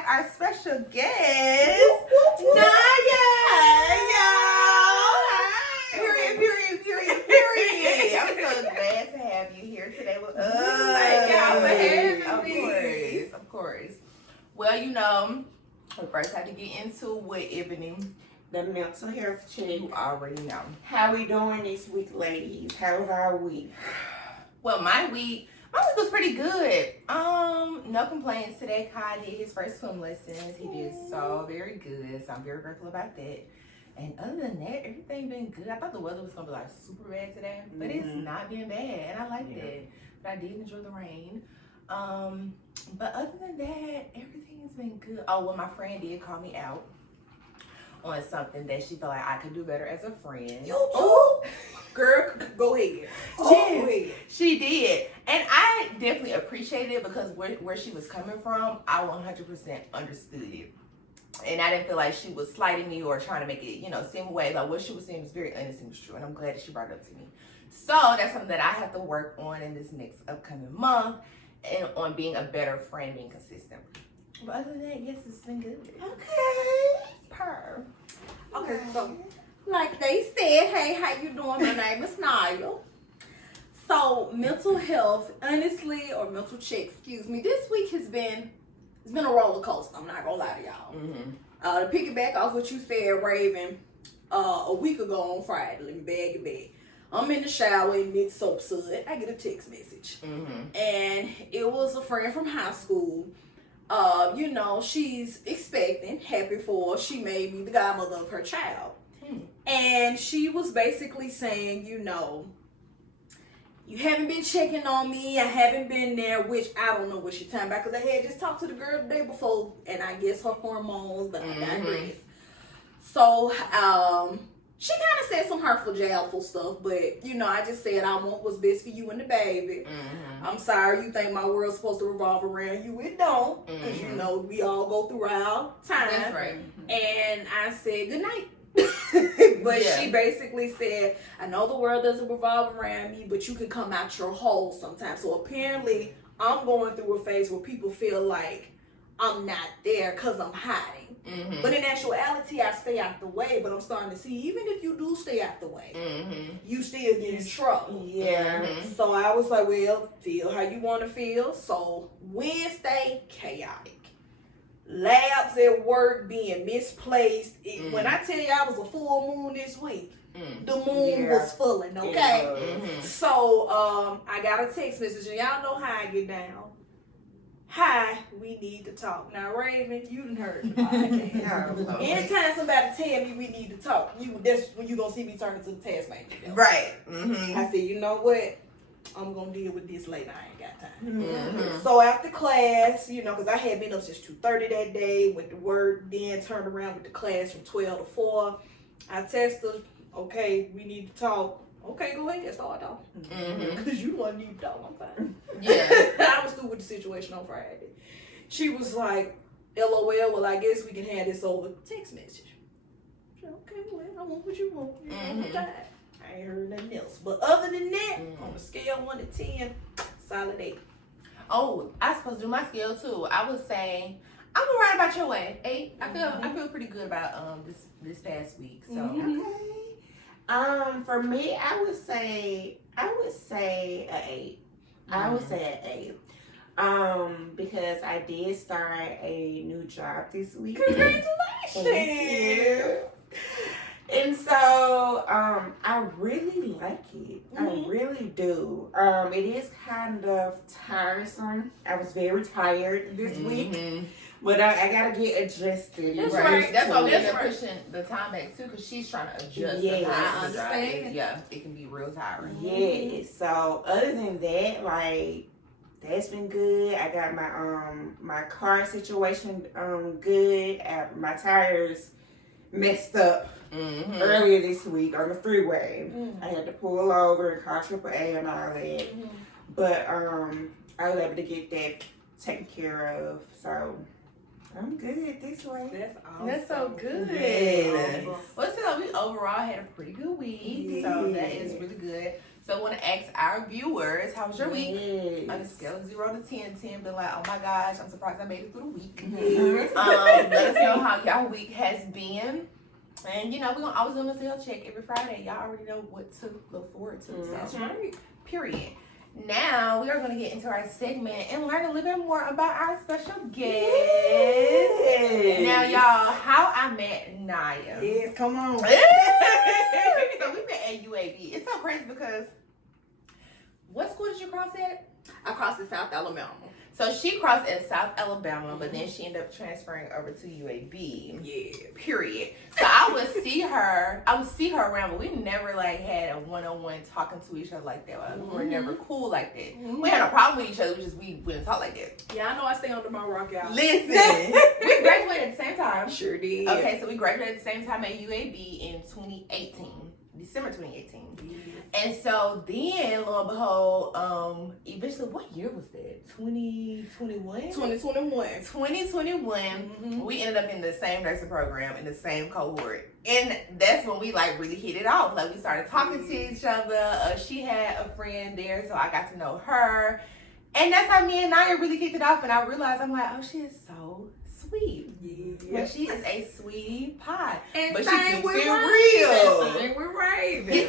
have our special guest, Niayas. Period. I'm so glad to have you here today with us. Thank y'all for having me. Of course. Well, we first have to get into what, Ebony? The mental health check. You already know. How we doing this week, ladies? How was our week? Well, my week was pretty good. No complaints today. Kai did his first swim lessons. He did so very good. So I'm very grateful about that. And other than that, everything been good. I thought the weather was gonna be like super bad today, but it's not been bad, and I liked it. But I did enjoy the rain. But other than that, everything's been good. Oh, well, my friend did call me out on something that she felt like I could do better as a friend. You too? Girl, go ahead. Yes, she did. And I definitely appreciated it because where she was coming from, I 100% understood it. And I didn't feel like she was slighting me or trying to make it, seem away. Like what she was saying was very honest and was true. And I'm glad that she brought it up to me. So that's something that I have to work on in this next upcoming month and on being a better friend, being consistent. But other than that, yes, it's been good. Okay. Purr. Okay, so like they said, hey, how you doing? My name is Naya. So mental health, honestly, or mental check, excuse me, this week it's been a roller coaster. I'm not gonna lie to y'all. To piggyback off what you said, Raven, a week ago on Friday, let me bag it back. I'm in the shower in mid soap sud. I get a text message, and it was a friend from high school. She's expecting, happy for her. She made me the godmother of her child. And she was basically saying, you haven't been checking on me. I haven't been there, which I don't know what she's talking about because I had just talked to the girl the day before, and I guess her hormones, but I digress. So, she kind of said some hurtful, jailful stuff, but, I just said I want what's best for you and the baby. I'm sorry you think my world's supposed to revolve around you. It don't, because, we all go through our time. That's right. And I said, good night. But she basically said, I know the world doesn't revolve around me, but you can come out your hole sometimes. So apparently, I'm going through a phase where people feel like I'm not there because I'm hiding. But in actuality, I stay out the way. But I'm starting to see, even if you do stay out the way, you still get in trouble. So I was like, well, feel how you want to feel. So Wednesday, chaotic. Labs at work being misplaced. When I tell you I was a full moon this week, the moon was fulling, okay? So I got a text message, and y'all know how I get down. Hi, we need to talk. Now, Raven, you done heard the podcast. Anytime somebody tell me we need to talk, that's when you gonna see me turn into the taskmaster. Right. I said, you know what? I'm gonna deal with this later. I ain't got time. So after class, because I had been up since 2:30 that day with the work, then turned around with the class from 12 to 4. I texted her, okay, we need to talk. Okay, go ahead and start talking. Because you don't need to talk. I'm fine. I was through with the situation on Friday. She was like, LOL, well, I guess we can have this over text message. I said, okay, well, I want what you want. I ain't heard nothing else. But other than that, on a scale of 1 to 10, solid 8. Oh, I was supposed to do my scale too. I would say I'm right about your way. 8. I feel pretty good about this past week. So For me, I would say an 8. I would say an 8. Because I did start a new job this week. Congratulations! Thank you. And so, I really like it. I really do. It is kind of tiresome. I was very tired this week. But I gotta get adjusted. That's right. That's why we're pushing the time back too, because she's trying to adjust. Yes. I understand. Yeah, it can be real tiring. Yes. So other than that, that's been good. I got my car situation good. My tires messed up earlier this week on the freeway. I had to pull over and call AAA and all that. But I was able to get that taken care of. So I'm good this way. That's awesome. That's so good. Yes. Well, so we overall had a pretty good week. So that is really good. So I want to ask our viewers, how was your week? Yes. On a scale of 0 to 10, 10 being like, oh my gosh, I'm surprised I made it through the week. Yes. Let us know how y'all week has been. And we're gonna always do a sales check every Friday. Y'all already know what to look forward to. That's So right. period. Now we are gonna get into our segment and learn a little bit more about our special guest. Yes. Now, y'all, how I met Naya. Yes, come on. So we met at UAB. It's so crazy because what school did you cross at? I crossed in South Alabama. So she crossed at South Alabama, but then she ended up transferring over to UAB. Yeah. Period. So I would see her around, but we never like had a one-on-one talking to each other like that. Like, we were never cool like that. We had a problem with each other, we wouldn't talk like that. Yeah, I know I stay under my rock, y'all. Listen, we graduated at the same time. Sure did. Okay, so we graduated at the same time at UAB in 2018, December 2018. And so then, lo and behold, eventually, what year was that? 2021? 2021. 2021, we ended up in the same nursing program, in the same cohort. And that's when we like really hit it off. Like we started talking to each other. She had a friend there, so I got to know her. And that's how me and Naya really kicked it off. And I realized, I'm like, oh, she is so sweet. Yeah. Like, she is a sweet pie. And But she same keeps with it Raven. real. Same with Raven.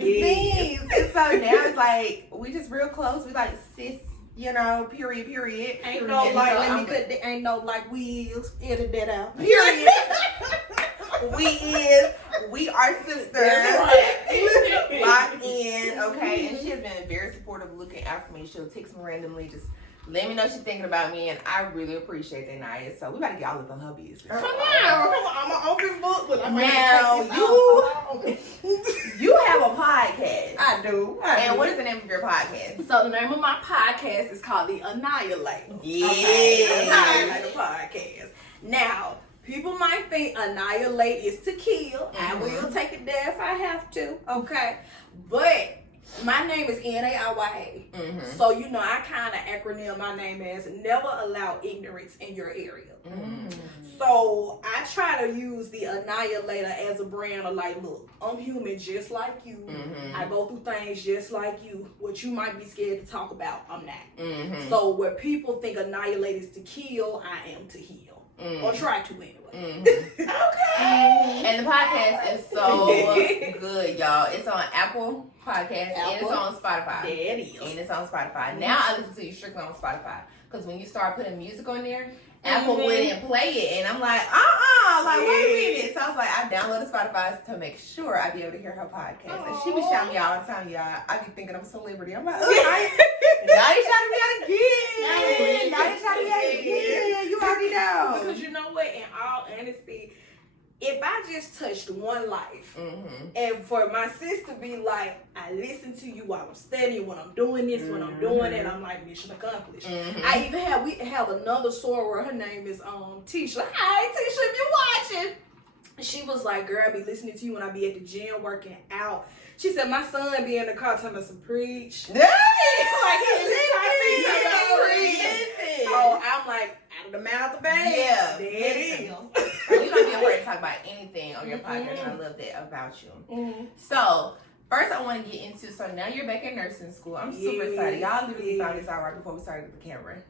Things. And so now it's like, we just real close. We like sis, period. Ain't no And like, so let me I'm- cut the, ain't no like wheels. Edit that out. Period. we are sisters. Locked in, okay? And she has been very supportive, looking out for me. She'll text me randomly, just let me know she's thinking about me, and I really appreciate that, Naya. So we gotta get all up on her business. Come on. I'm an open book, but I'm Now, you have a podcast. I do. And what is the name of your podcast? So the name of my podcast is called the A.Niaya.Lator. Yeah. Okay, A.Niaya.Lator podcast. Now, people might think annihilate is to kill. I will take it there if I have to. Okay. But my name is Niaya. So, I kind of acronym my name as never allow ignorance in your area. So, I try to use the Annihilator as a brand of like, look, I'm human just like you. I go through things just like you. What you might be scared to talk about, I'm not. So, where people think annihilate is to kill, I am to heal. Or try to anyway. Okay. And the podcast is so good, y'all. It's on Apple Podcasts and it's on Spotify. Yeah, it is. And it's on Spotify. Now I listen to you strictly on Spotify. Because when you start putting music on there, Apple wouldn't play it. And I'm like, like, wait a minute. So I was like, I downloaded Spotify to make sure I'd be able to hear her podcast. And she be shouting me all the time, y'all. I be thinking I'm a celebrity. I'm like, now you shouting me out again. Now you shouting me out again. You already know. Because you know what? In all honesty, if I just touched one life, and for my sis to be like, I listen to you while I'm studying, when I'm doing this, when I'm doing it, I'm like, mission accomplished. I even we have another soror, her name is Tisha. Hi Tisha, if you're watching. She was like, girl, I be listening to you when I be at the gym working out. She said, my son be in the car telling us to preach. Like, So I'm like, out of the mouth of babes. Yeah. There it is. You don't be afraid to talk about anything on your podcast, and I love that about you. So, first I want to get into, so now you're back in nursing school. I'm super excited. Y'all literally found this out right before we started the camera.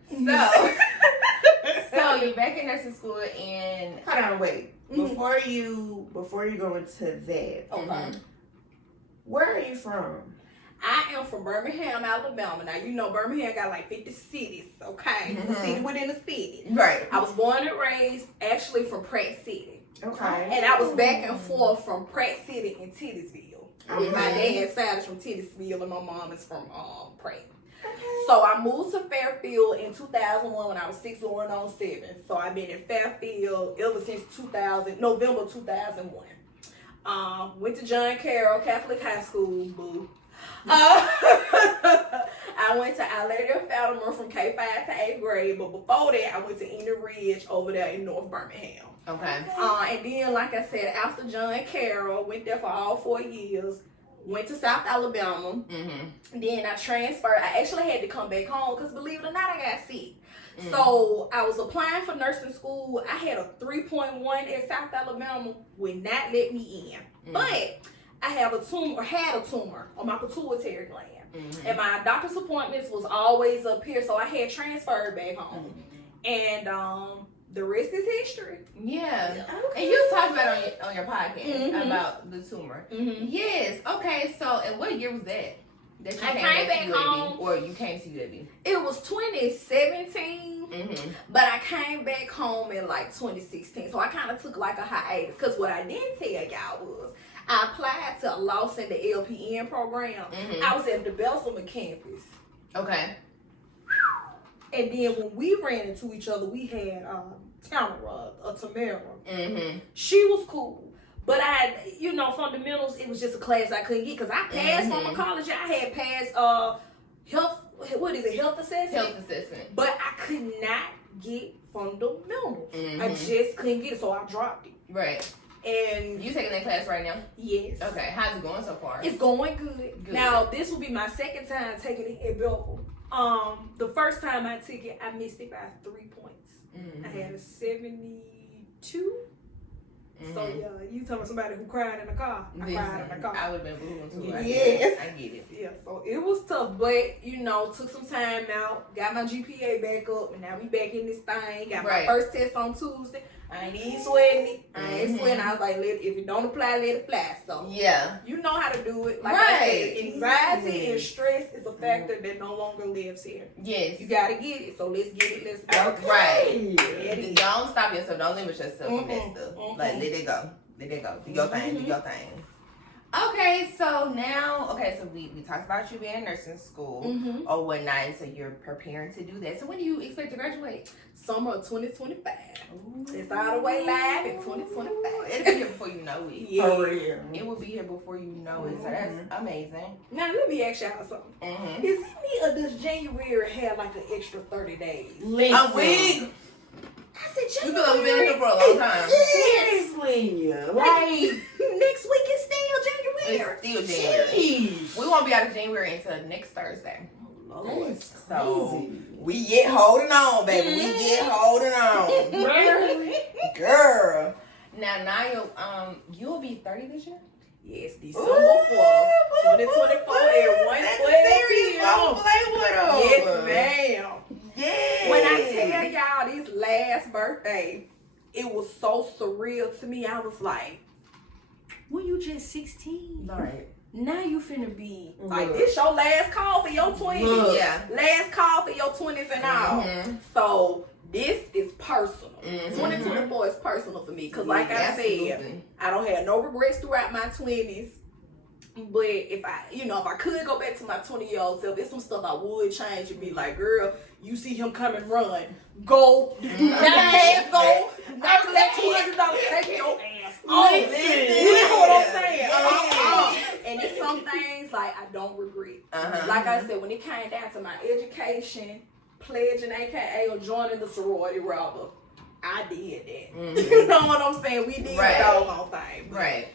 So you're back in nursing school, and Hold on, wait. Before you go into that, Okay. where are you from? I am from Birmingham, Alabama. Now, you know Birmingham got like 50 cities, okay? The city within a city. right. I was born and raised actually from Pratt City. Okay. And I was back and forth from Pratt City and Titusville. My dad's side is from Titusville and my mom is from Pratt. So I moved to Fairfield in 2001 when I was 6 going on 7. So I've been in Fairfield ever since November 2001. Went to John Carroll Catholic High School, boo. I went to A.Niaya.Lator Fatima from K5 to 8th grade, but before that, I went to Ena Ridge over there in North Birmingham. Okay. And then, like I said, after John Carroll, went there for all 4 years. Went to South Alabama. Then I transferred. I actually had to come back home because, believe it or not, I got sick. So I was applying for nursing school. I had a 3.1 at South Alabama, would not let me in. But I have a tumor, or had a tumor on my pituitary gland. Mm-hmm. And my doctor's appointments was always up here, so I had transferred back home. And the rest is history. Yeah. Okay. And you talked about on your podcast Mhm. about the tumor. Mm-hmm. Yes. Okay. So, and what year was that? That you I came to back UAB, home. or you came to UAB? It was 2017, Mm-hmm. but I came back home in like 2016. So I kind of took like a hiatus. Because what I didn't tell y'all was I applied to a loss in the LPN program. Mhm. I was at the Bessemer campus. Okay. And then when we ran into each other, we had Tamara, Tamara. Mm-hmm. She was cool. But I, fundamentals, it was just a class I couldn't get because I passed pharmacology. I had passed health assessment. Health assessment. But I could not get fundamentals. Mhm. I just couldn't get it, so I dropped it. Right. And You taking that class right now? yes. Okay. How's it going so far? It's going good. Good. Now, this will be my second time taking it at Belleville. The first time I took it, I missed it by 3 points. Mm-hmm. I had a 72. Mm-hmm. So yeah, you talking about somebody who cried in the car. I cried in the car. I would have been booing too. Yes. I get it. Yeah, so it was tough, but took some time out, got my GPA back up, and now we back in this thing. Got Right. my first test on Tuesday. I ain't even sweating it. I ain't Mhm. sweating. I was like, if it don't apply, let it fly. So Yeah. you know how to do it. Like I Right. said, anxiety and Yes. stress is a factor that no longer lives here. Yes. You gotta get it, so let's get it. Let's go. Okay. Right. Don't stop yourself. Don't limit yourself from that stuff. Mm-mm. Like, let it go. Let it go. Do your thing. Do Mhm. your thing. Okay, so now, so we talked about you being in nursing school Mm-hmm. or whatnot, so you're preparing to do that. So when do you expect to graduate? Summer of 2025. It's all the way live in 2025. It'll be here before you know it. Yeah. For real. It will be here before you know it, so that's amazing. Now let me ask y'all something. Mm-hmm. Is any of this January had like an extra 30 days? A week? I said You January. feel like we've been here for a long time. Seriously. Like next week is still January. It's still January. Jeez. We won't be out of January until next Thursday. That's So crazy. we get holding on, baby. We get holding on. Really? Girl. Now, Naya, you'll be 30 this year? Yes, December 4th, 2024 at 1:12 p.m. Yes, ma'am. Yeah. When I tell y'all this last birthday, it was so surreal to me. I was like, when you just 16? Right. Now you finna be like, Look. this your last call for your 20s. Look. Yeah. Last call for your 20s and all. Mhm. So this is personal. Mhm. 2024 is personal for me. Because like I said, Absolutely. I don't have no regrets throughout my 20s. But if I could go back to my 20-year-old self, there's some stuff I would change and be like, girl, you see him come and run. Go. Do not pass go. Do not collect $200. Take your ass. Oh, Listen. you know what I'm saying? Yeah. And it's some things like I don't regret. Uh-huh. Like I said, when it came down to my education, pledging AKA or joining the sorority rather, I did that. Mhm. You know what I'm saying? We did Right. the doggone thing. Right.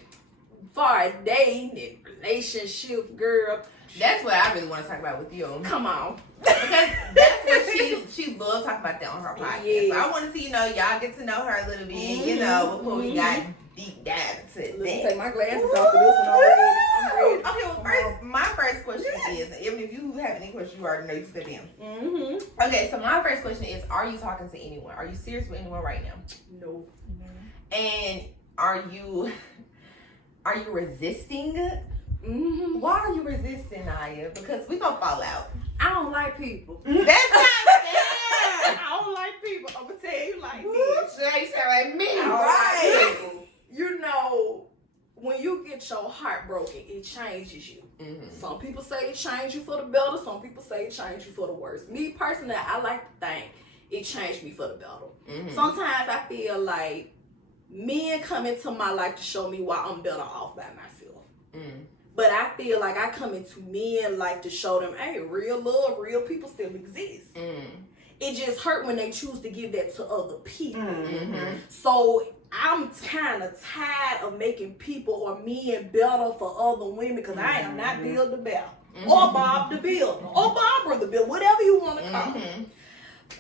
Far as dating and relationship, girl, That's what I really want to talk about with you. come on. Because that's what she loves talking about that on her podcast. Yes. So I want to see, y'all get to know her a little bit, before we got deep dive into Let me that. take my glasses off for this one. I'm ready. Okay, well, my first question is, even if you have any questions, you already know you step in. Mm-hmm. Okay, so my first question is, are you talking to anyone? Are you serious with anyone right now? No. And are you resisting? Mm-hmm. Why are you resisting, Naya? Because we gonna fall out. I don't like people. That's not fair. I don't like people. I'm gonna tell you like Woo, this. Jay sound like me, I don't right? like people. You know, when you get your heart broken, it changes you. Mm-hmm. Some people say it changed you for the better. Some people say it changed you for the worse. Me personally, I like to think it changed me for the better. Mm-hmm. Sometimes I feel like men come into my life to show me why I'm better off by myself. Mm. But I feel like I come into men life to show them, hey, real love, real people still exist. Mm. It just hurt when they choose to give that to other people. Mm-hmm. So I'm kind of tired of making people or men better for other women because I am not Bill the Bear or Bob the Builder or Barbara the Builder, whatever you want to call it.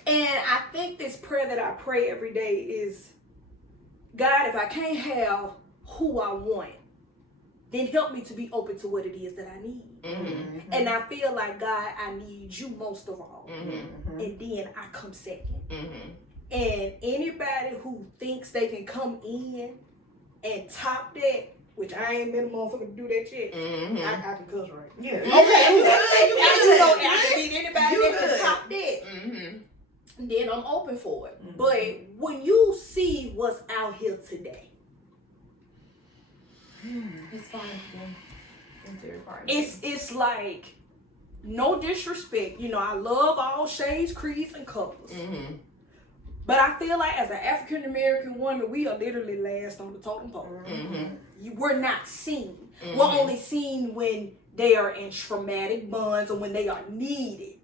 And I think this prayer that I pray every day is, God, if I can't have who I want, then help me to be open to what it is that I need. And I feel like, God, I need you most of all. And then I come second. And anybody who thinks they can come in and top that, which I ain't been a motherfucker to do that yet. I can cuss right. Yeah. Okay. I can beat anybody that can top that. Then I'm open for it. But when you see what's out here today, it's fine. it's like, no disrespect. You know, I love all shades, creeds, and colors. But I feel like as an African American woman, we are literally last on the totem pole. We're not seen. We're only seen when they are in traumatic bonds or when they are needed.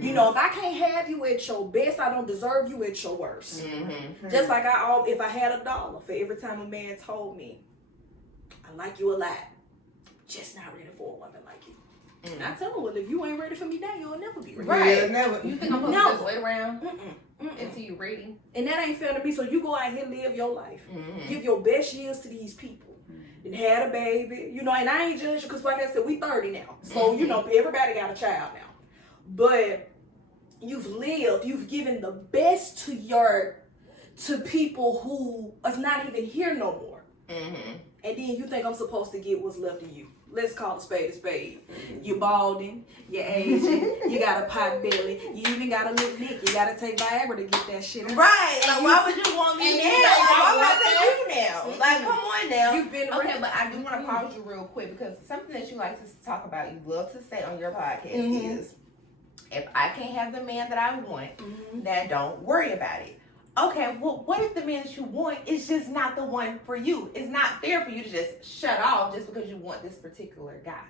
You know, if I can't have you at your best, I don't deserve you at your worst. Just like if I had $1 for every time a man told me, I like you a lot, just not ready for a woman like you. And I tell him, well, if you ain't ready for me now, you'll never be ready. Right. Never. You think I'm supposed to just wait around until you're ready? And that ain't fair to me. So you go out here, live your life. Give your best years to these people. And had a baby. You know, and I ain't judging because like I said, we 30 now. So, you know, everybody got a child now. But you've lived, you've given the best to people who is not even here no more. And then you think I'm supposed to get what's left of you. Let's call a spade a spade. You're balding, you're aging, you got a pot belly, you even got a lip dick. You got to take Viagra to get that shit out. Right. Like, why would you want me now? Why would I take you now? Like, come on now. You've been okay, but I do want to pause you real quick because something that you like to talk about, you love to say on your podcast is, if I can't have the man that I want, then don't worry about it. Okay, well, what if the man that you want is just not the one for you? It's not fair for you to just shut off just because you want this particular guy.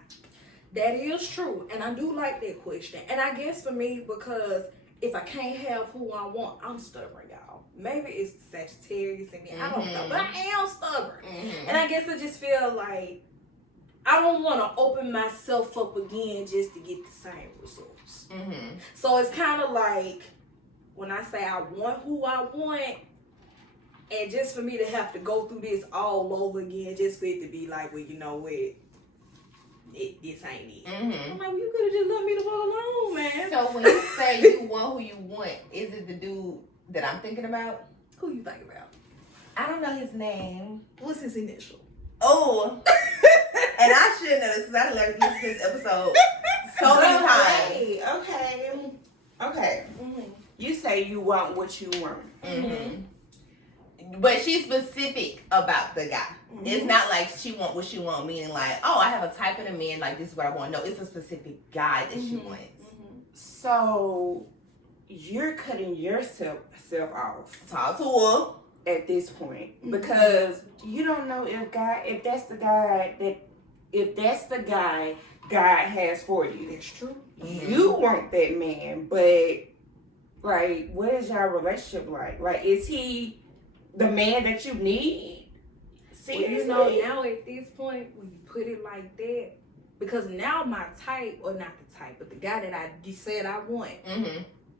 That is true. And I do like that question. And I guess for me, because if I can't have who I want, I'm stubborn, y'all. Maybe it's Sagittarius in me. I don't know. But I am stubborn. And I guess I just feel like I don't want to open myself up again just to get the same results. So it's kind of like, when I say I want who I want, and just for me to have to go through this all over again, just for it to be like, well, you know what, this ain't it. I'm like, well, you could have just left me the fuck alone, man. So when you say you want who you want, is it the dude that I'm thinking about? Who you think about? I don't know his name. What's his initial? Oh. And I should know this because I learned this episode so many times. Okay. You say you want what you want. But she's specific about the guy. It's not like she want what she want, meaning like, oh, I have a type of a man, like this is what I want. No, it's a specific guy that she wants. So you're cutting yourself off. Talk to her At this point, because you don't know if that's the guy God has for you. That's true. You want that man, but like, what is your relationship like? Like, is he the man that you need? Seriously? Well, you know, now at this point, when you put it like that, because now my type, or not the type, but the guy that I said I want,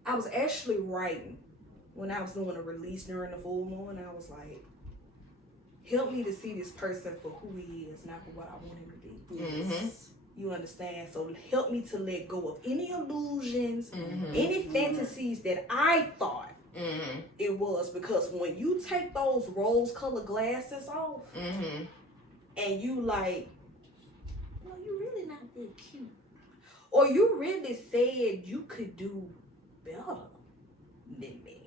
I was actually writing when I was doing a release during the full moon. I was like, help me to see this person for who he is, not for what I want him to be. Yes. You understand? So help me to let go of any illusions, any fantasies that I thought it was. Because when you take those rose-colored glasses off, and you like, well, you're really not that cute, or you really said you could do better than me.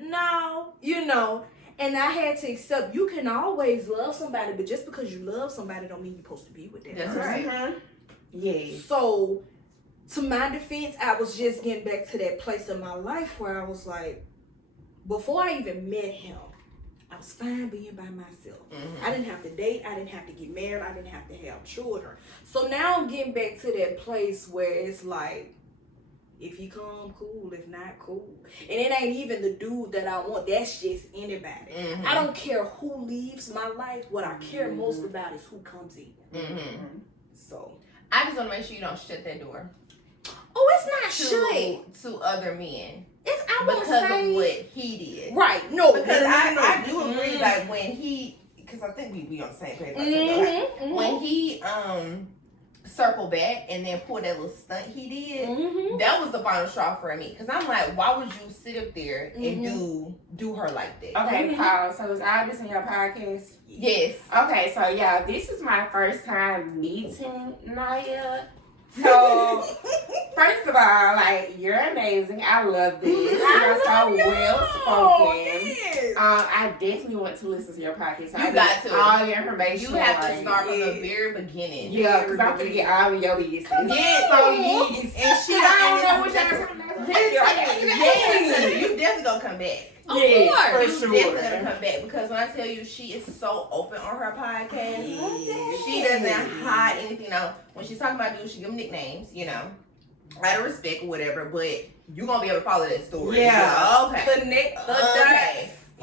No, you know. And I had to accept, you can always love somebody, but just because you love somebody don't mean you're supposed to be with that person. That's right. Yes. So, to my defense, I was just getting back to that place in my life where I was like, before I even met him, I was fine being by myself. I didn't have to date. I didn't have to get married. I didn't have to have children. So now I'm getting back to that place where it's like, if he come, cool. If not, cool. And it ain't even the dude that I want. That's just anybody. I don't care who leaves my life. What I care most about is who comes in. So I just want to make sure you don't shut that door. Oh, it's not shut to other men. It's because of what he did. Right. No, because I do agree. Like when he because I think we on the same page. When he circled back and then pulled that little stunt he did, that was the final straw for me. Because I'm like, why would you sit up there and do her like that? Okay, pause. So is all this in your podcast? Yes. Okay, so yeah, this is my first time meeting Naya. So, first of all, like, you're amazing. I love this. You're so well spoken. Yes. I definitely want to listen to your podcast. So You got to. all your information. You have to like, start from the very beginning. Yeah, because I'm going to get all of your business. Yes. So, yes. And she I don't know don't what y'all know. talking about. Yes. You definitely gonna come back. Of Yes, course. for You sure. definitely gonna come back because when I tell you she is so open on her podcast, she doesn't hide anything. Now, when she's talking about dudes, she give them nicknames, you know, out of respect or whatever. But you're gonna be able to follow that story. Yeah. Okay. Connect the Okay. dots.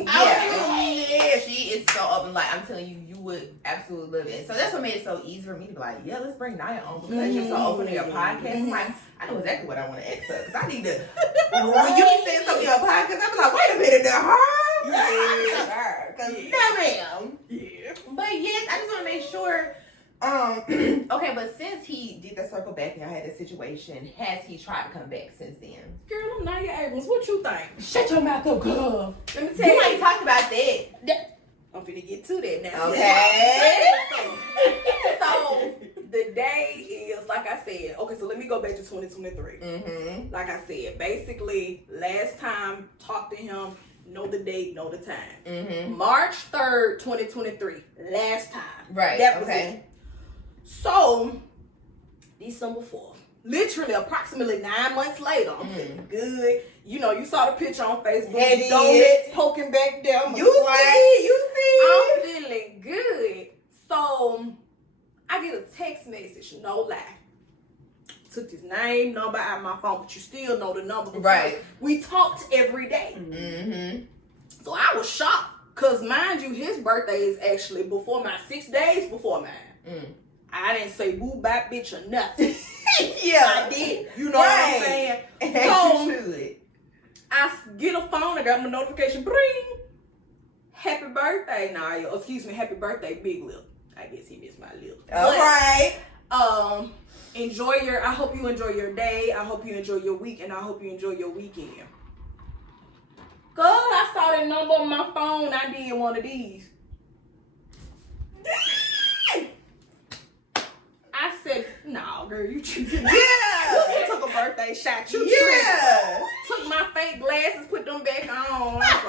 Yeah, she is so open. Like I'm telling you, you would absolutely love it. So that's what made it so easy for me to be like, yeah, let's bring Naya on because you're so open to your podcast. I'm like, I know exactly what I want to ask her because I need to. When you be saying something on your podcast, I'm like, wait a minute, her. No, ma'am. Yeah. But yes, I just want to make sure. Okay, but since he did the circle back and I had the situation, has he tried to come back since then? Girl, I'm Niaya.Abrams. What you think? Shut your mouth up, girl. Let me tell You you. ain't talked about that. I'm finna get to that now. Okay. So the day is, like I said, okay, so let me go back to 2023. Mm-hmm. Like I said, basically, last time, talked to him, know the date, know the time. Mm-hmm. March 3rd, 2023. Last time. Right. That was okay. it. So, December 4th. Literally, approximately 9 months later, I'm feeling good. You know, you saw the picture on Facebook. It Donuts poking back there. You see. I'm feeling good. So, I get a text message, no lie. Took his name, number out of my phone, but you still know the number. Because Right. we talked every day. Mm-hmm. So, I was shocked. Because, mind you, his birthday is actually before mine, 6 days before mine. Mm. I didn't say boo bye bitch or nothing. Yeah. I did. You know what I'm saying? So, you should. I get a phone, I got my notification, bring. Happy birthday, Naya. Oh, excuse me, happy birthday, Big Lip. I guess he missed my lip. All right. I hope you enjoy your day. I hope you enjoy your week, and I hope you enjoy your weekend. Girl, I saw that number on my phone. I did one of these. I said, "No, girl, you tripping." Yeah. Took a birthday shot. You Yeah. tripping. Took my fake glasses, put them back on. I was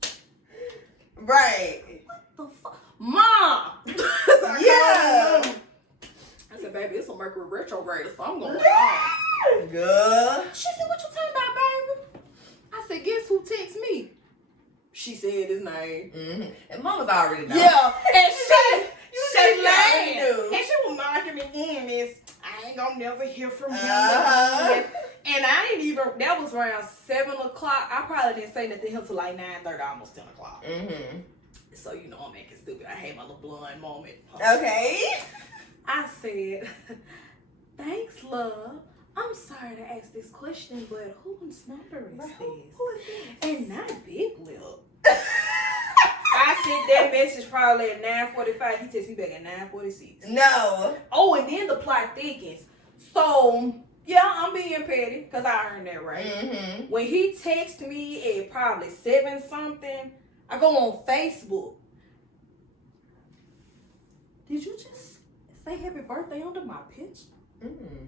like, Right. the fuck? Mom! So Yeah. I said, baby, it's a Mercury retrograde, so I'm going Good. She said, what you talking about, baby? I said, guess who texted me? She said his name. Mm-hmm. And Mama's already know. Yeah. And she lying. And she was knocking me in, miss. I ain't gonna never hear from you. Uh-huh. And I didn't even, that was around 7 o'clock. I probably didn't say nothing to him till like 9:30, almost 10 o'clock. Mm-hmm. So, you know, I'm acting stupid. I had my little blonde moment. Okay. I said, thanks, love. I'm sorry to ask this question, but whose number is this? Who is this? And not Big Lil. I sent that message probably at 9:45. He texted me back at 9:46. No. Oh, and then the plot thickens. So, yeah, I'm being petty because I earned that right. Mm-hmm. When he texted me at probably 7 something, I go on Facebook. Did you just say happy birthday under my picture? Mm-hmm.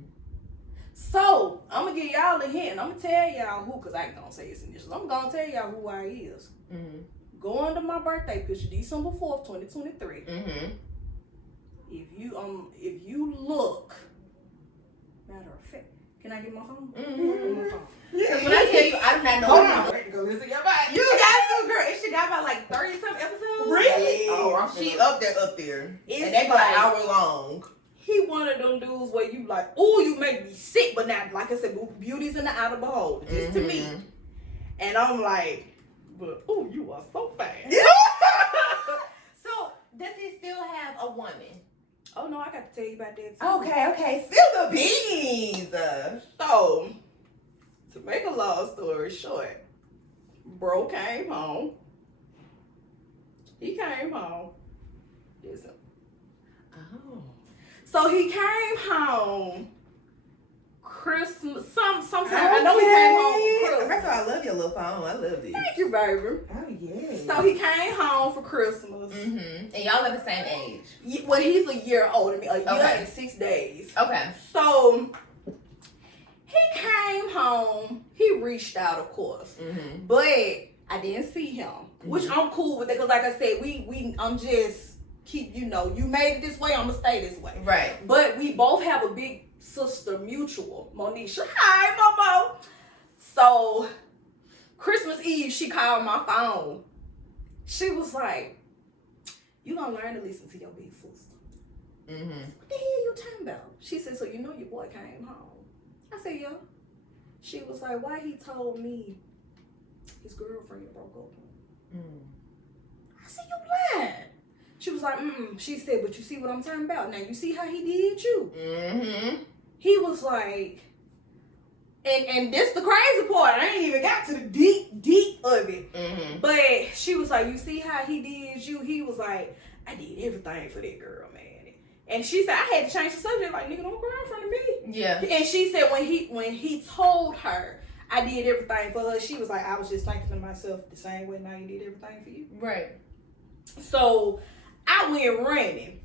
So, I'm going to give y'all a hint. I'm going to tell y'all who, because I ain't going to say his initials. I'm going to tell y'all who I is. Mm-hmm. Go under my birthday picture, December 4th, 2023. Mm-hmm. If you look, matter of fact, can I get my phone? Mm-hmm. My phone. Because when I tell you, I do not know. Hold on. Go listen to your body. You got to, girl. And she got about like 30-something episodes. Really? Oh, I'm She finna- up there. It's And they go like- an hour long. He one of them dudes where you like, oh, you make me sick, but now, like I said, beauty's in the eye of the beholder, just to me. Mhm. And I'm like, but oh, you are so fast. So, does he still have a woman? Oh no, I got to tell you about that too. Okay. Spill the beans. So, to make a long story short, bro came home. He came home. Listen. Oh. So he came home Christmas, sometime. I know he came home for Christmas. First of all, I love your little phone. I love this. Thank you, baby. Oh, yeah. So he came home for Christmas. Mm-hmm. And y'all are the same age. Well, he's a year older than me, a year Okay. and 6 days. Okay. So he came home. He reached out, of course, Mm-hmm. but I didn't see him, which I'm cool with it because, like I said, I'm just keep, you made it this way, I'm gonna stay this way. Right. But we both have a big sister mutual, Monisha. Hi, Momo. So Christmas Eve, she called my phone. She was like, "You gonna learn to listen to your big sister." Mm-hmm. What the hell you talking about? She said, "So you know your boy came home?" I said, "Yeah." She was like, "Why he told me his girlfriend broke up?" Mm. I said, "You lying." She was like, She said, "But you see what I'm talking about? Now you see how he did you." Mm-hmm. He was like, and this the crazy part. I ain't even got to the deep of it. Mm-hmm. But she was like, "You see how he did you?" He was like, "I did everything for that girl, man." And she said, I had to change the subject, like, "Nigga, don't cry in front of me." Yeah. And she said when he told her I did everything for her, she was like, "I was just thinking to myself the same way now you did everything for you." Right. So I went running.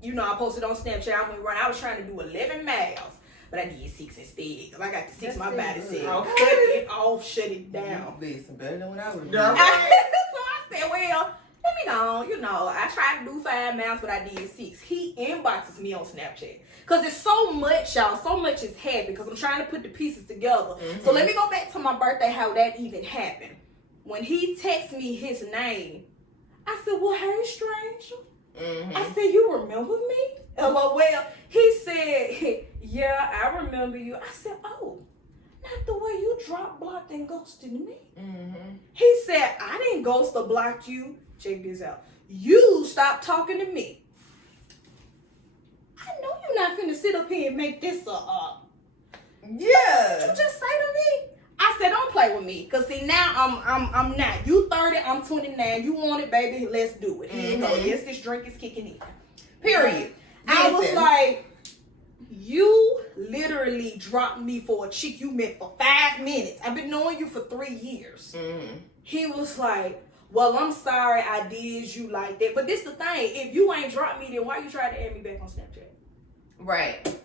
I posted on Snapchat. I went running. I was trying to do 11 miles, but I did 6 instead. Because I got the 6 That's my body good. said, Okay. cut it off, shut it down. Listen, better than what I would do. Yeah. So I said, well, let me go. I tried to do 5 miles, but I did 6. He inboxes me on Snapchat. Because it's so much, y'all. So much is happening because I'm trying to put the pieces together. Mm-hmm. So let me go back to my birthday, how that even happened. When he texted me his name, I said, "Well, hey, stranger." Mm-hmm. I said, "You remember me?" LOL. He said, "Yeah, I remember you." I said, "Oh, not the way you dropped, blocked, and ghosted me." Mm-hmm. He said, "I didn't ghost or block you. Check this out. You stopped talking to me." I know you're not finna sit up here and make this up. Yeah. You just say to me. I said, "Don't play with me, cause see now I'm not. You 30, I'm 29. You want it, baby? Let's do it. Here you go. Yes, this drink is kicking in. Period." I was Listen. like, "You literally dropped me for a chick you met for 5 minutes. I've been knowing you for 3 years." Mm-hmm. He was like, "Well, I'm sorry I did you like that. But this the thing. If you ain't dropped me, then why you try to add me back on Snapchat?" Right.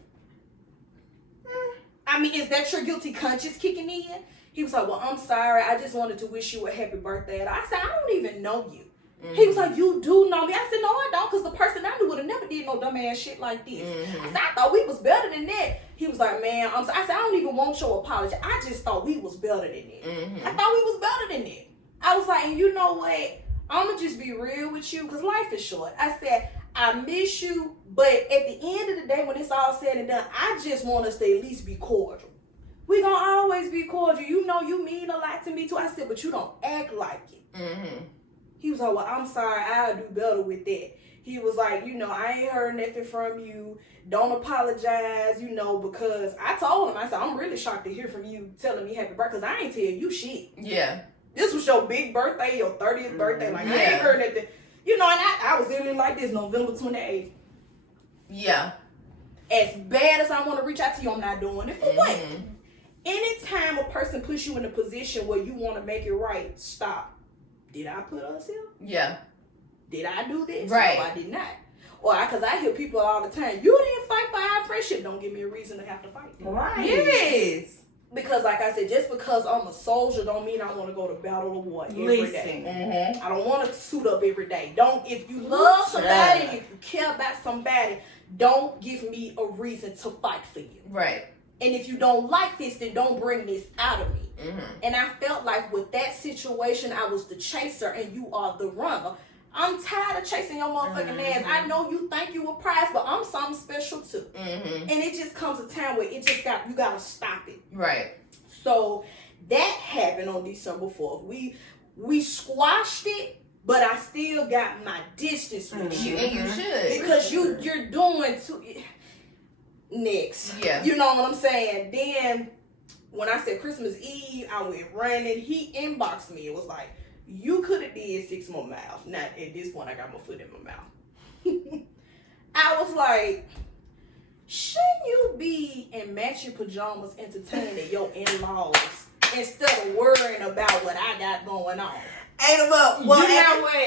I mean, is that your guilty conscience kicking in? He was like, "Well, I'm sorry. I just wanted to wish you a happy birthday." And I said, "I don't even know you." Mm-hmm. He was like, "You do know me." I said, "No, I don't, because the person I knew would have never did no dumb ass shit like this." Mm-hmm. I said, "I thought we was better than that." He was like, "Man, I said, I don't even want your apology. I just thought we was better than that." Mm-hmm. I thought we was better than that. I was like, "And you know what? I'm going to just be real with you, because life is short." I said, "I miss you, but at the end of the day, when it's all said and done, I just want us to at least be cordial. We gonna always be cordial. You know you mean a lot to me too." I said, "But you don't act like it." Mm-hmm. He was like, "Well, I'm sorry. I'll do better with that." He was like, "I ain't heard nothing from you. Don't apologize, because I told him, I said, I'm really shocked to hear from you telling me happy birthday, because I ain't tell you shit. Yeah. This was your big birthday, your 30th birthday. Like, I Yeah. ain't heard nothing." And I was dealing like this November 28th. Yeah. As bad as I want to reach out to you, I'm not doing it. For what? Mm-hmm. Anytime a person puts you in a position where you want to make it right, stop. Did I put us here? Yeah. Did I do this? Right. No, I did not. Or because I hear people all the time, "You didn't fight for our friendship." Don't give me a reason to have to fight. Right. Yes. Because like I said, just because I'm a soldier don't mean I want to go to battle or war every day. Mm-hmm. I don't want to suit up every day. If you love somebody, and if you care about somebody, don't give me a reason to fight for you. Right. And if you don't like this, then don't bring this out of me. Mm-hmm. And I felt like with that situation, I was the chaser and you are the runner. I'm tired of chasing your motherfucking ass. I know you think you a prize, but I'm something special too. Mm-hmm. And it just comes a time where you gotta stop it. Right. So that happened on December 4th. We squashed it, but I still got my distance with you. And you should. Because you're doing too next. Yeah. You know what I'm saying? Then when I said Christmas Eve, I went running. He inboxed me. It was like, you could have did 6 more miles. Now, at this point, I got my foot in my mouth. I was like, shouldn't you be in matching pajamas entertaining your in-laws instead of worrying about what I got going on? Ain't well, You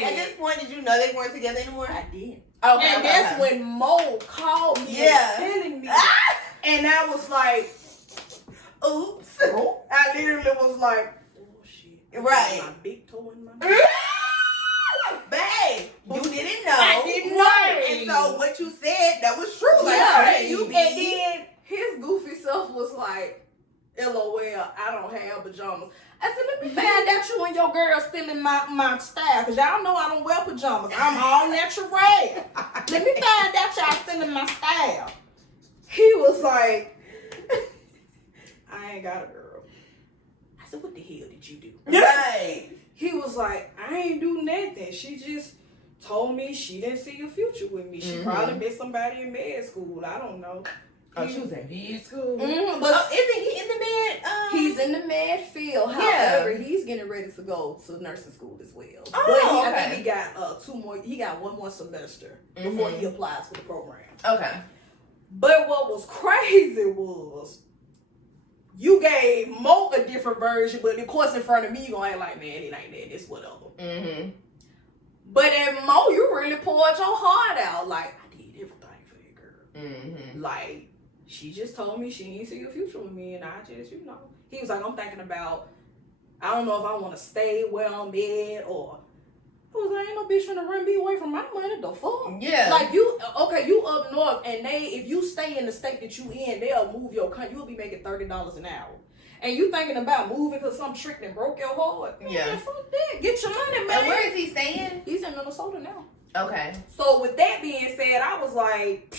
at this point, did you know they weren't together anymore? I did. Okay, And that's when Mo called me and telling me. And I was like, oops. I literally was like, oh shit. Right. My big toe in my mouth. Babe, you didn't know. I didn't know. And so what you said, that was true. Like, Yeah, you and then his goofy self was like, LOL, I don't have pajamas. I said, let me find out you and your girl still in my style, because y'all know I don't wear pajamas. I'm all natural. Let me find out y'all still in my style. He was like, I ain't got a girl. I said, what the hell did you do? Right. He was like, I ain't do nothing. She just told me she didn't see a future with me. She probably met somebody in med school. I don't know. Oh, she was in med school. But isn't he in the med? He's in the med field. However, he's getting ready to go to nursing school as well. Oh, but I think he got 2 more. He got 1 more semester before he applies for the program. Okay. But what was crazy was you gave Mo a different version, but of course in front of me you gonna act like, man, it ain't that. It's whatever. But in Mo, you really poured your heart out. Like, I did everything for that girl. Like, she just told me she didn't see a future with me, and I just, he was like, I'm thinking about, I don't know if I want to stay where I'm at, or I was like, ain't no bitch finna run me away from my money. The fuck? Yeah. Like, you up north, and if you stay in the state that you in, they'll move your country. You'll be making $30 an hour. And you thinking about moving because some trick that broke your heart. Man, fuck that. Get your money, man. And where is he staying? He's in Minnesota now. Okay. So with that being said, I was like,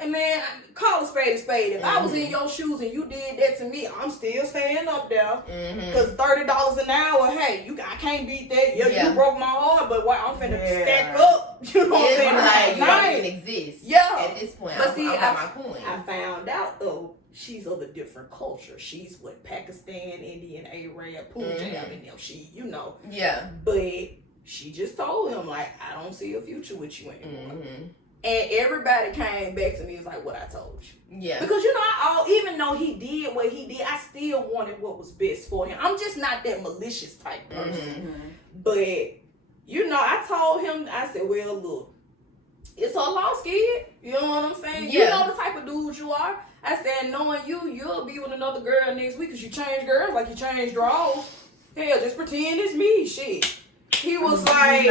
and man, call a spade a spade. If I was in your shoes and you did that to me, I'm still staying up there. Because $30 an hour, hey, I can't beat that. You broke my heart, but what, I'm finna stack up. You know what I'm saying? Like, you don't even exist. Yeah. At this point, but see, my point. I found out though, she's of a different culture. She's with Pakistan, Indian, Arab, Punjab, and them. She, Yeah. But she just told him, like, I don't see a future with you anymore. And everybody came back to me, it's like what I told you. Yeah. Because, even though he did what he did, I still wanted what was best for him. I'm just not that malicious type person. But, I told him, I said, well, look, it's a lost kid. You know what I'm saying? Yeah. You know the type of dude you are. I said, knowing you'll be with another girl next week because you change girls like you change drawers. Hell, just pretend it's me. Shit. He was like,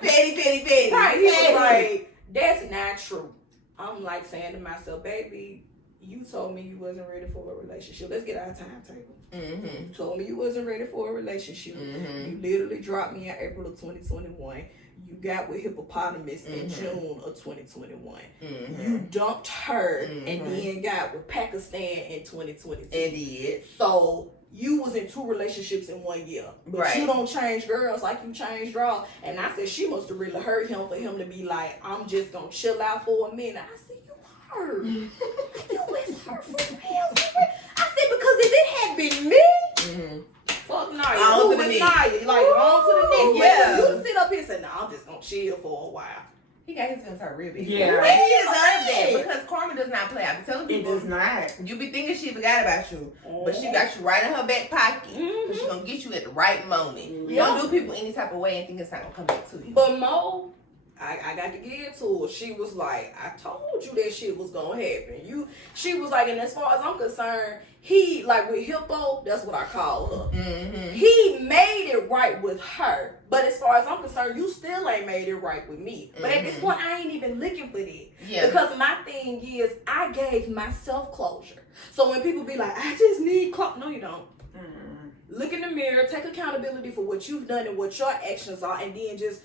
petty. Right, he was like, that's not true. I'm like saying to myself, baby, you told me you wasn't ready for a relationship. Let's get our timetable. You told me you wasn't ready for a relationship. You literally dropped me in April of 2021. You got with Hippopotamus in June of 2021. You dumped her and then got with Pakistan in 2022. Idiot. So you was in 2 relationships in 1 year. But you don't change girls like you change draws. And I said she must have really hurt him for him to be like, I'm just gonna chill out for a minute. I said, you hurt. You was hurt for real. I said, because if it had been me, fuck Niayas. On to the next. Niayas. Like, on to the next. Yeah. You sit up here and say, nah, I'm just gonna chill for a while. He got his feelings hurt real big. Yeah. And he deserved that because karma does not play. I be telling It people. does not. You be thinking she forgot about you, but she got you right in her back pocket. Because she gonna get you at the right moment. You don't do people any type of way and think it's not gonna come back to you. But Mo, I got to get to her. She was like, I told you that shit was gonna happen. She was like, and as far as I'm concerned, he, like with Hippo, that's what I call her. He made it right with her. But as far as I'm concerned, you still ain't made it right with me. But at this point, I ain't even looking for that. Yeah. Because my thing is, I gave myself closure. So when people be like, I just need closure. No, you don't. Look in the mirror, take accountability for what you've done and what your actions are, and then just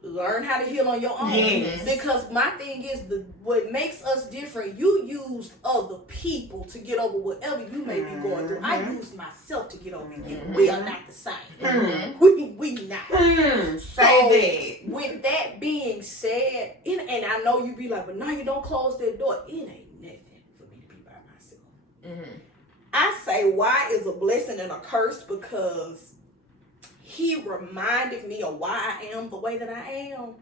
learn how to heal on your own. Yes. Because my thing is, what makes us different, you used other people to get over whatever you may be going through. I used myself to get over you. We are not the same. We not. Say that. With that being said, and I know you be like, but now you don't close that door. It ain't nothing for me to be by myself. I say why is a blessing and a curse because he reminded me of why I am the way that I am.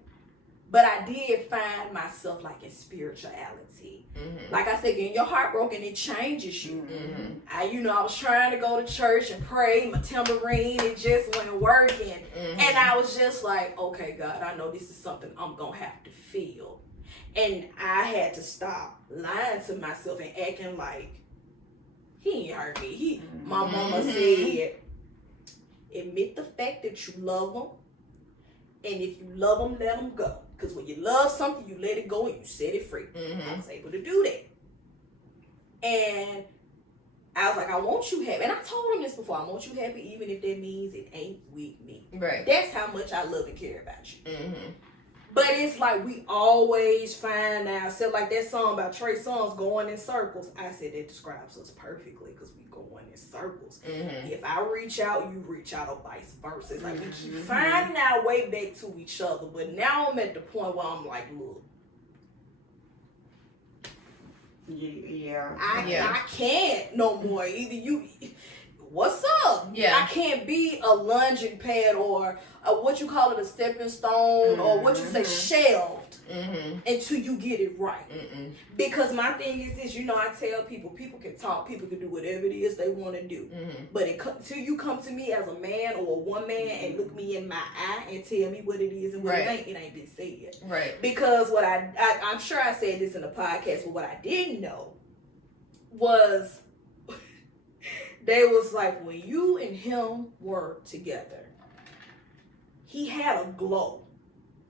But I did find myself like in spirituality. Mm-hmm. Like I said, getting your heart broken, it changes you. Mm-hmm. I was trying to go to church and pray, my tambourine, it just wasn't working. Mm-hmm. And I was just like, okay, God, I know this is something I'm going to have to feel. And I had to stop lying to myself and acting like he ain't hurt me. My mama said, admit the fact that you love him. And if you love him, let him go. Because when you love something, you let it go and you set it free. Mm-hmm. I was able to do that. And I was like, I want you happy. And I told him this before. I want you happy even if that means it ain't with me. Right. That's how much I love and care about you. Mm-hmm. But it's like we always find ourselves, like that song about Trey Songz, going in circles. I said that describes us perfectly because we going in circles. Mm-hmm. If I reach out, you reach out, or vice versa. It's like we keep finding our way back to each other. But now I'm at the point where I'm like, look, I can't no more. Either you, what's up? Yeah. I can't be a lunging pad or what you call it, a stepping stone, or what you say, shelved until you get it right. Because my thing is this, I tell people can talk, people can do whatever it is they want to do. But until you come to me as a man or a woman and look me in my eye and tell me what it is and what it ain't been said. Right. Because what I'm sure I said this in the podcast, but what I didn't know was they was like, when you and him were together, he had a glow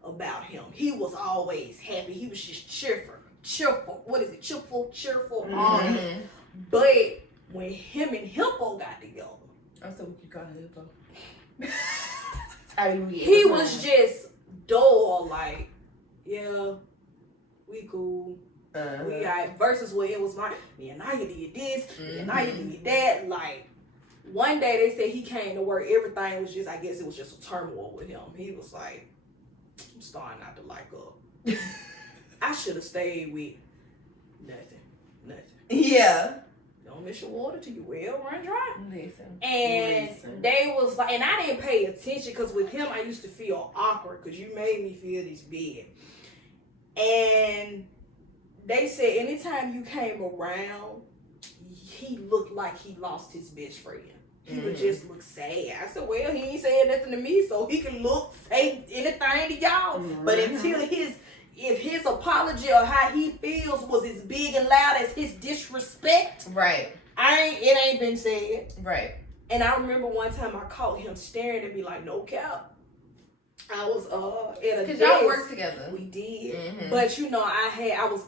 about him. He was always happy. He was just cheerful. What is it? Cheerful. But when him and Hippo got together, So we could call him Hippo. he was just dull. Like, yeah, we cool. We got versus where it was like, me and Naya did this, me and Naya did that. Like, one day they said he came to work, everything was just, I guess it was just a turmoil with him. He was like, I'm starting not to like her. I should have stayed with nothing. Yeah. Don't miss your water till your well run dry. Listen. And they was like, and I didn't pay attention because with him I used to feel awkward because you made me feel this big. And they said anytime you came around, he looked like he lost his best friend. He would just look sad. I said, well, he ain't saying nothing to me, so he can say anything to y'all. But until if his apology or how he feels was as big and loud as his disrespect, right, it ain't been said. Right. And I remember one time I caught him staring at me like, no cap. I was at a because y'all worked together. We did, but I was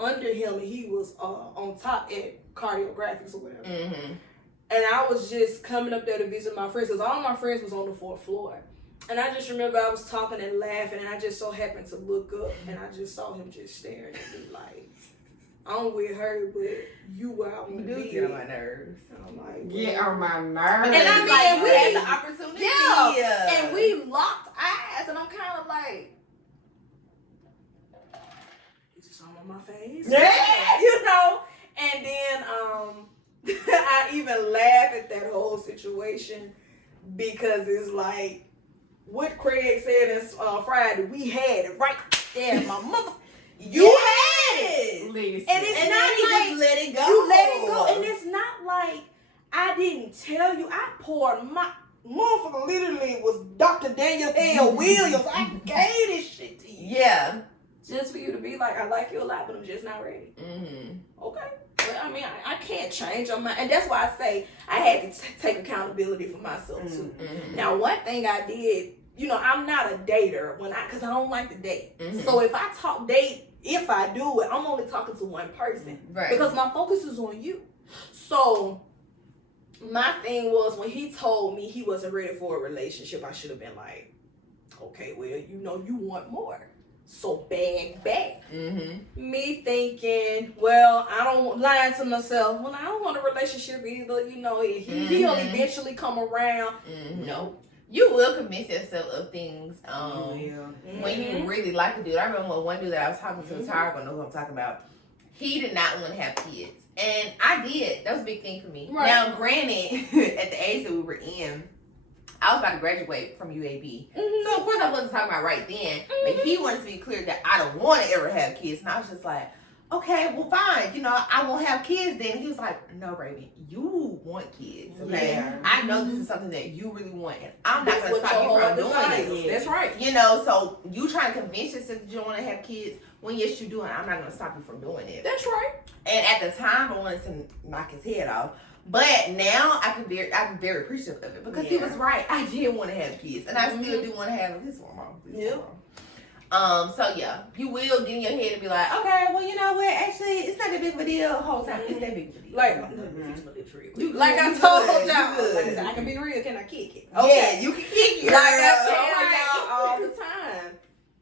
under him and he was on top at cardiographics or whatever. And I was just coming up there to visit my friends because all my friends was on the 4th floor. And I just remember I was talking and laughing and I just so happened to look up and I just saw him just staring at me like, I'm with her, but you where I want to be. Get on my nerves. And I'm like, get on my nerves. And I mean, and we had the opportunity. Yeah. And we locked eyes and I'm kind of like, is this all on my face? Yeah. And then I even laugh at that whole situation because it's like what Craig said is Friday. We had it right there, my mother. You had it. Listen. And it's not like let it go. You let it go. And it's not like I didn't tell you. I poured my motherfucker literally was Dr. Daniel Hale Williams. I gave this shit to you. Yeah. Just for you to be like, I like you a lot, but I'm just not ready. Okay. But I mean, I can't change your mind. And that's why I say I had to take accountability for myself too. Now, one thing I did, I'm not a dater because I don't like to date. So if I do it, I'm only talking to one person. Right. Because my focus is on you. So my thing was when he told me he wasn't ready for a relationship, I should have been like, okay, well, you want more. So bag back. Me thinking, well, I don't lying to myself. Well, I don't want a relationship either. He'll eventually come around. No. You will convince yourself of things when you really like a dude. I remember one dude that I was talking to, Tara gonna know who I'm talking about. He did not want to have kids. And I did. That was a big thing for me. Right. Now, granted, at the age that we were in, I was about to graduate from UAB. So, of course, I wasn't talking about right then. But he wanted to be clear that I don't want to ever have kids. And I was just like, okay, well, fine. You know, I won't have kids then. He was like, no, baby, you want kids, okay? Yeah. I know this is something that you really want, and I'm not going to stop you from doing it. That's right. You know, so you trying to convince yourself that you don't want to have kids when yes, you do, and I'm not going to stop you from doing it. That's right. And at the time, I wanted to knock his head off. But now I'm very appreciative of it because he was right. I did want to have kids, and I still do want to have this one, Mom. So yeah, you will get in your head and be like, okay, well, you know what? Actually, it's not that big of a deal the whole time. It's that big of a deal. Like, like I told y'all, like I said, I can be real. Can I kick it? Okay. Yeah, you can kick it. Like I tell y'all all the time.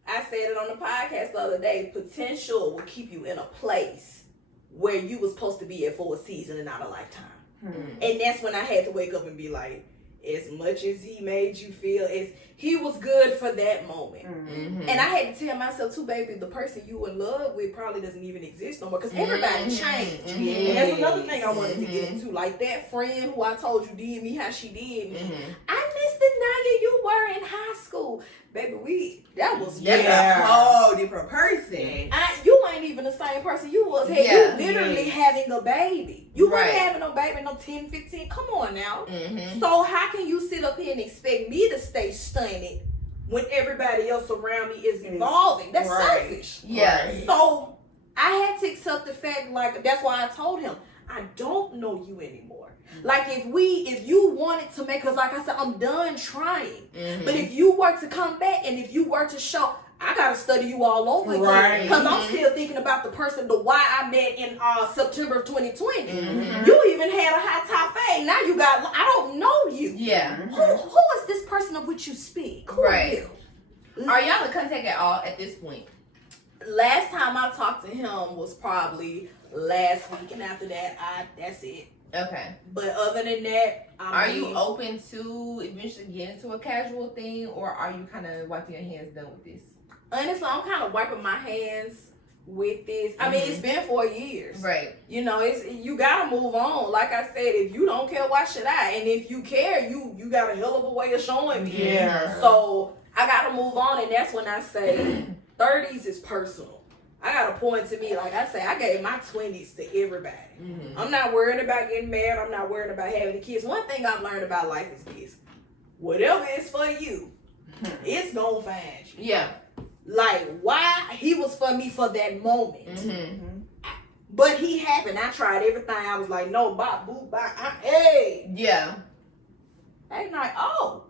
I said it on the podcast the other day. Potential will keep you in a place where you were supposed to be at for a season and not a lifetime. And that's when I had to wake up and be like, as much as he made you feel, as he was good for that moment. And I had to tell myself too, baby, the person you in love with probably doesn't even exist no more because everybody changed. And that's another thing I wanted to get into. Like that friend who I told you did me how she did me. I missed the Naya you were in high school. Baby, that's a whole different person. You ain't even the same person you was. Hey, you literally having a baby. You weren't having no baby, no 10, 15. Come on now. So how can you sit up here and expect me to stay stunted when everybody else around me is evolving? That's selfish. Yeah. So I had to accept the fact, like, that's why I told him, I don't know you anymore. Like if you wanted to make, because like I said, I'm done trying. But if you were to come back and if you were to show, I gotta study you all over again. Because I'm still thinking about the person, the why I met in September of 2020. You even had a high top fade. Now you got, I don't know you. Yeah. Who is this person of which you speak? Who are you? Are y'all in contact at all at this point? Last time I talked to him was probably last week, and after that, that's it. Okay. But other than that, are you open to eventually getting into a casual thing, or are you kind of wiping your hands done with this? Honestly, I'm kind of wiping my hands with this. I mean, it's been 4 years. Right. You know, you gotta move on. Like I said, if you don't care, why should I? And if you care, you got a hell of a way of showing me. Yeah. So I gotta move on, and that's when I say 30s is personal. I gotta point to me, like I say, I gave my 20s to everybody. I'm not worried about getting married. I'm not worried about having kids. One thing I've learned about life is this: whatever is for you, it's gonna find you. Yeah. Like, why he was for me for that moment. But he happened. I tried everything. I was like, no, bop, boop, bop. Hey. Yeah. They like, oh,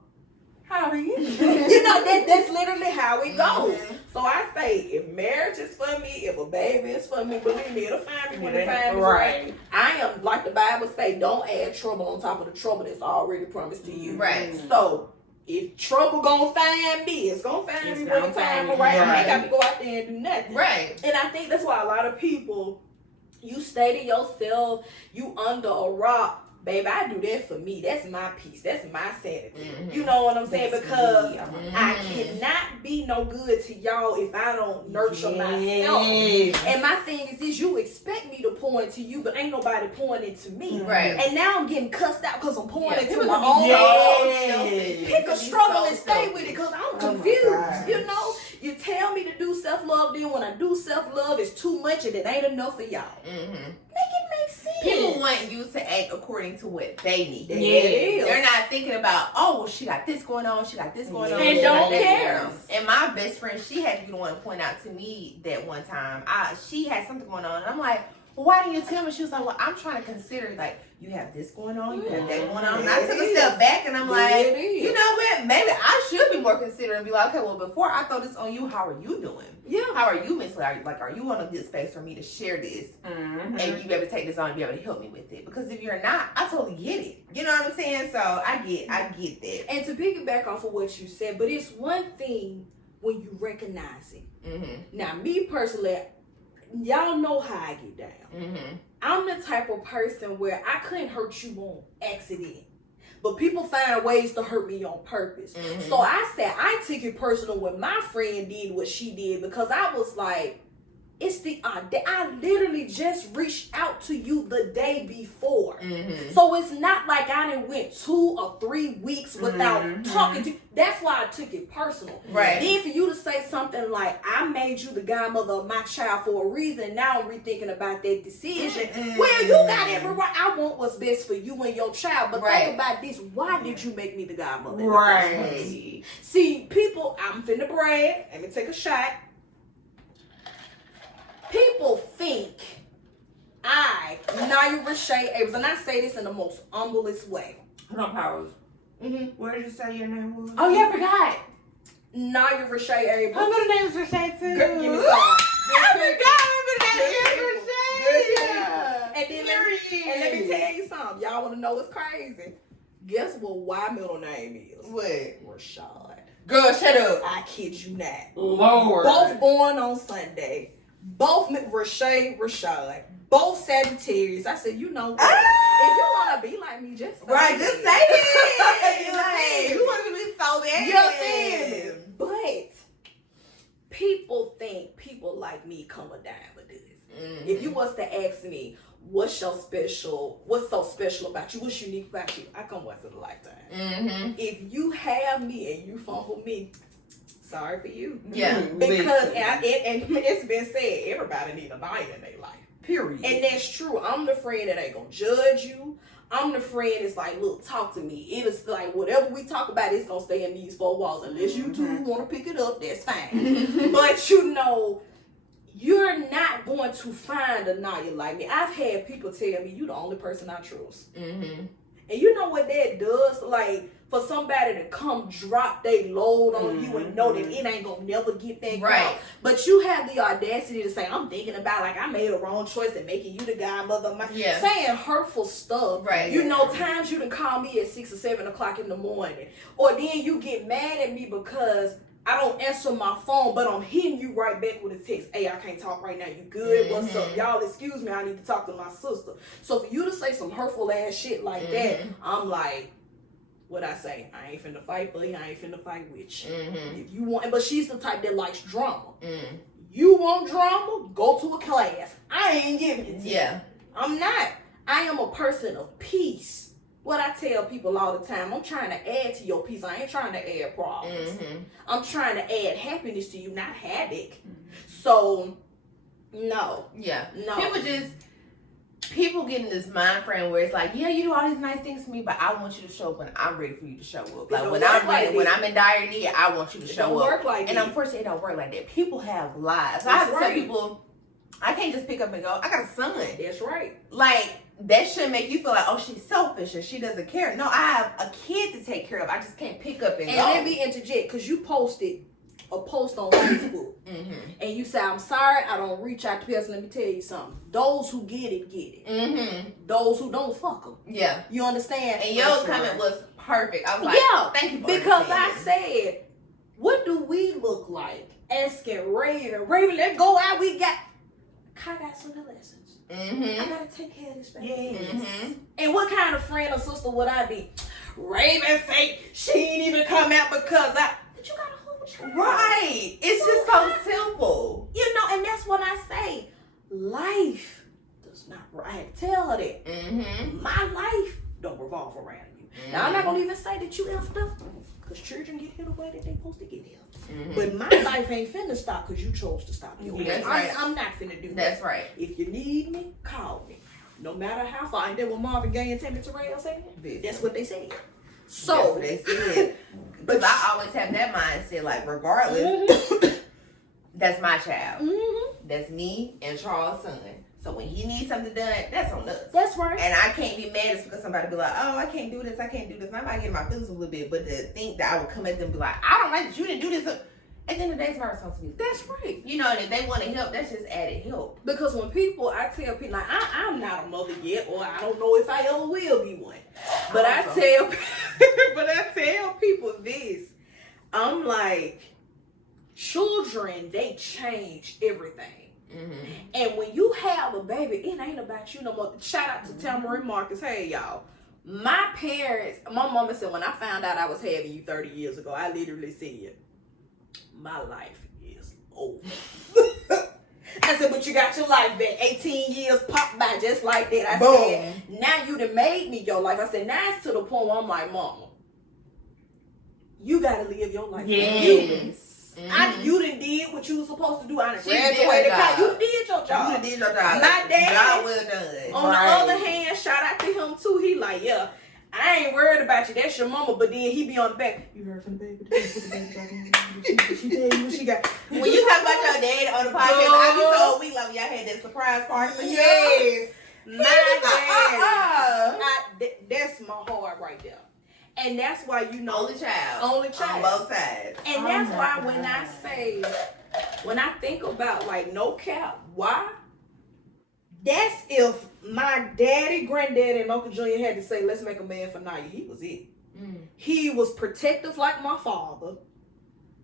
how are you? You know, that's literally how it goes. So I say, if marriage is for me, if a baby is for me, believe me, it'll find me when the time is right. I am, like the Bible say, don't add trouble on top of the trouble that's already promised to you. Right. So if trouble gonna find me, it's gonna find me when the time is right. I ain't got to go out there and do nothing. Right. And I think that's why a lot of people, you stay to yourself, you under a rock. Baby, I do that for me. That's my peace. That's my sanity. You know what I'm saying? Because I cannot be no good to y'all if I don't nurture myself. And my thing is this: you expect me to pour into you, but ain't nobody pouring into me. Right. And now I'm getting cussed out because I'm pouring into my own self. Pick a struggle and stay with it because I'm confused. You know? You tell me to do self-love, then when I do self-love, it's too much and it ain't enough for y'all. Make it make sense. People want you to act according to what they need. Yeah. They're not thinking about, oh, well, she got this going on, she got this going on. And don't care. And my best friend, she had to be the one to point out to me that one time, she had something going on. And I'm like, well, why didn't you tell me? She was like, well, I'm trying to consider, like, you have this going on, you have that going on. And I took a step back and I'm like, you know what? Maybe I should be more considerate and be like, okay, well, before I throw this on you, how are you doing? Yeah. How are you mentally? Are you on a good space for me to share this? And you be able to take this on and be able to help me with it? Because if you're not, I totally get it. You know what I'm saying? So I get that. And to piggyback off of what you said, but it's one thing when you recognize it. Now, me personally, y'all know how I get down. I'm the type of person where I couldn't hurt you on accident, but people find ways to hurt me on purpose. So I said I took it personal when my friend did what she did because I was like, It's the I literally just reached out to you the day before. Mm-hmm. So it's not like I done went 2 or 3 weeks without talking to you. That's why I took it personal. Right. Then for you to say something like, I made you the godmother of my child for a reason, now I'm rethinking about that decision. Well, you got every right. I want what's best for you and your child. But think about this. Why did you make me the godmother? Right. See, people, I'm finna brag. Let me take a shot. People think Niayas.Lator, and I say this in the most humblest way. Hold on, pause. Mm-hmm. What did you say your name was? Oh yeah, I forgot. Niayas.Lator. Her middle name is Rashay too. Girl, give me some. I forgot her middle name is Rashay. And then let me tell you something. Y'all want to know what's crazy? Guess what my middle name is? What? Rashad. Girl, shut up. I kid you not. Lord. Both born on Sunday. Both Rashad. Both Sagittarius. I said, you know what? If you want to be like me, just say Right, just say it. Like, You want to be so bad. you understand me? But people think people like me come a dime with this. Mm-hmm. If you was to ask me, what's so special about you? What's unique about you? I come once in a lifetime. Mm-hmm. If you have me and you fumble me, sorry for you. Yeah. Because and it's been said, everybody need a Naya in their life. Period. And that's true. I'm the friend that ain't gonna judge you. I'm the friend that's like, look, talk to me. It is like whatever we talk about, it's gonna stay in these 4 walls. Unless you two want to pick it up, that's fine. But you know, you're not going to find a Naya like me. I've had people tell me, you the only person I trust. Mm-hmm. And you know what that does? Like, for somebody to come drop their load on you and know that it ain't gonna never get that Right. But you have the audacity to say, I'm thinking about, like, I made a wrong choice in making you the godmother of my... Yeah. Saying hurtful stuff. Right. You know, times you done call me at 6 or 7 o'clock in the morning. Or then you get mad at me because I don't answer my phone, but I'm hitting you right back with a text. Hey, I can't talk right now. You good? What's up? Y'all excuse me. I need to talk to my sister. So for you to say some hurtful ass shit like that, I'm like, what I say? I ain't finna fight for you. I ain't finna fight with you. If you want, but she's the type that likes drama. You want drama? Go to a class. I ain't giving it to you. I'm not. I am a person of peace. What I tell people all the time, I'm trying to add to your peace. I ain't trying to add problems. I'm trying to add happiness to you, not havoc. So, no. People get in this mind frame where it's like, yeah, you do all these nice things for me, but I want you to show up when I'm ready for you to show up. Like when I'm ready, when I'm in dire need, I want you to show up. Work like and that. unfortunately, it don't work like that. People have lives. I have to tell people, I can't just pick up and go, I got a son. That's right. Like, that shouldn't make you feel like, oh, she's selfish and she doesn't care. No, I have a kid to take care of. I just can't pick up and go. And let me interject, because you posted a post on Facebook. And you say, I'm sorry, I don't reach out to people. Let me tell you something. Those who get it, get it. Those who don't, fuck them. Yeah. You understand? And your comment was perfect. I was like, thank you for because I said, what do we look like? Asking Raven, let's go out. I got some lessons. I gotta take care of this family. And what kind of friend or sister would I be? Raven fake. She ain't even come out because but you got a whole child. Right. It's just so simple. You know, and that's what I say. Life does not. I had to tell her that. My life don't revolve around you. Now I'm not gonna even say that you effed up, because children get here the way that they supposed to get here. But my life ain't finna stop because you chose to stop yours. That's right. I'm not finna do that. That's right. If you need me, call me. No matter how far. And then what Marvin Gaye and Tammy Terrell said, that's what they said. So that's what they said. Because I always have that mindset, like, regardless, that's my child. That's me and Charles' son. So when he needs something done, that's on us. That's right. And I can't be mad just because somebody be like, oh, I can't do this, I can't do this. And I might get my feelings a little bit, but to think that I would come at them and be like, I don't like that you didn't do this. At the end of the day, it's my responsibility. That's right. You know, and if they want to help, that's just added help. Because when I tell people, like, I'm not a mother yet, or I don't know if I ever will be one. But I tell people this. I'm like, children, they change everything. And when you have a baby, it ain't about you no more. Shout out to Tamara and Marcus. Hey, y'all. My parents, my mama said, when I found out I was having you 30 years ago, I literally said, my life is over. I said, but you got your life back. 18 years popped by just like that. I Boom. said, now you done made me your life. I said, now it's to the point where I'm like, mama, you got to live your life. Yes. You done did what you was supposed to do. I done She did graduated. her job. You did your You job. done did your job. My dad- Job well done. On the other hand, shout out to him too. He like, yeah, I ain't worried about you. That's your mama. But then he be on the back. You heard from the baby. She tell you what she got. When you talk about your dad on the podcast, I be so weak. Like, y'all had that surprise party for you. Yes, my Like, dad. That's my heart right there. And that's why you know only child. Only child. On both sides. And that's why when I think about like no cap, why? That's if my daddy, granddaddy, and Uncle Junior had to say, let's make a man for Naya. He was it. He was protective like my father,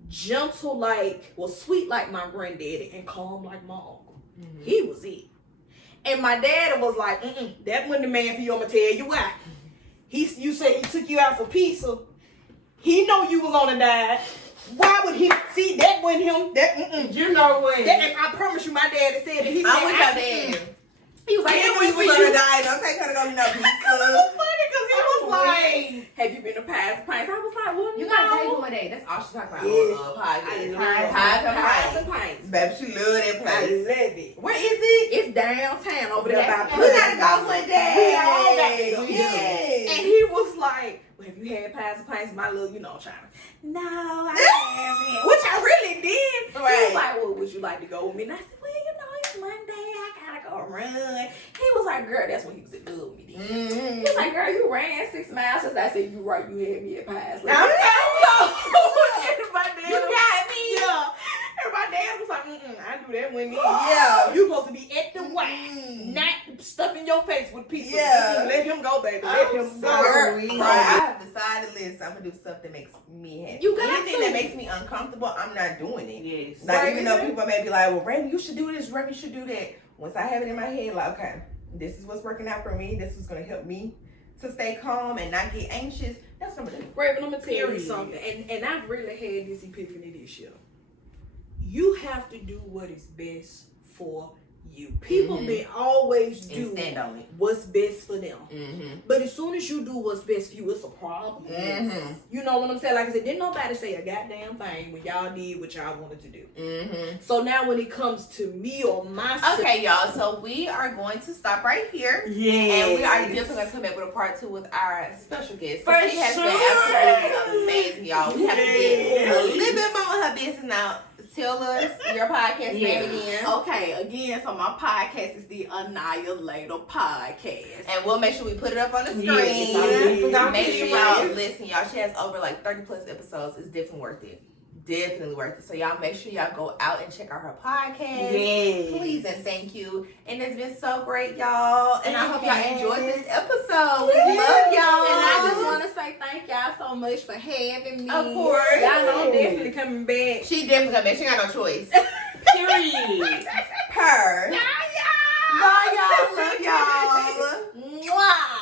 gentle sweet like my granddaddy, and calm like my uncle. He was it. And my daddy was like, that wasn't the man for you. I'm gonna tell you why. You say he took you out for pizza. He know you was on a diet. Why would he see that wasn't him? You know what? And I promise you, my daddy said that. He said, I'm with your dad. He was like, Yeah, that when you was was for on a you. diet, don't take her to go to no It pizza. was funny because he was like, have you been to Pies and Pints? I was like, well, You no. gotta take one day. That's all she talking about. Yes. On podcast. I love Pies and Pints. Baby, she love that I place. love it. Where is it? It's downtown over there by We gotta go one day. We all got to go. Yes. And he was like, well, have you had Pies and Pints? My little, China. No, I haven't. Which I really did. He Right. was like, well, would you like to go with me? And I said, well, it's Monday. I gotta go run. He was like, girl, that's when he was in love with me then. He was like, girl, you ran 6 miles. Since I said, you right, you had me at Pies. Like, I'm my dad, You got me. yeah. And my dad was like, I knew that when Yeah. you supposed to be at the white, not stuffing your face with pizza. Yeah. Let him go, baby. Let him go. Girl, I have decided, listen, I'm gonna do stuff that makes me happy. You got Anything to. that makes me uncomfortable, I'm not doing it. Yes. Like, Right, even though yeah. people may be like, well, Randy, you should do this, Randy, you should do that. Once I have it in my head, like, okay, this is what's working out for me. This is gonna help me to stay calm and not get anxious. That's what I'm gonna do. Raven, I'm gonna tell you Period. something, and I've really had this epiphany this year. You have to do what is best for you. People may always And do stand on it. what's best for them. Mm-hmm. But as soon as you do what's best for you, it's a problem. You know what I'm saying? Like I said, didn't nobody say a goddamn thing when y'all did what y'all wanted to do. Mm-hmm. So now when it comes to me or myself, Okay, y'all. So we are going to stop right here. Yes. And we are definitely going to come back with a part 2 with our special guest. So For she has sure. been absolutely amazing, y'all. We have to get Yes. a little bit more of her business now. Tell us your podcast name again. Okay, again, so my podcast is the A.Niaya.Lator podcast. And we'll make sure we put it up on the screen. Yes. Make sure y'all listen, y'all. She has over like 30 plus episodes. It's definitely worth it. Definitely worth it. So y'all make sure y'all go out and check out her podcast. Yes. Please and thank you. And it's been so great, y'all. And I hope y'all Yes. enjoyed this episode. We love y'all. And I just want to say thank y'all so much for having me. Of course. y'all know I'm definitely coming back. She definitely gonna make. She got no choice. Period. Her. Y'all. Bye, y'all. Love y'all. Mwah.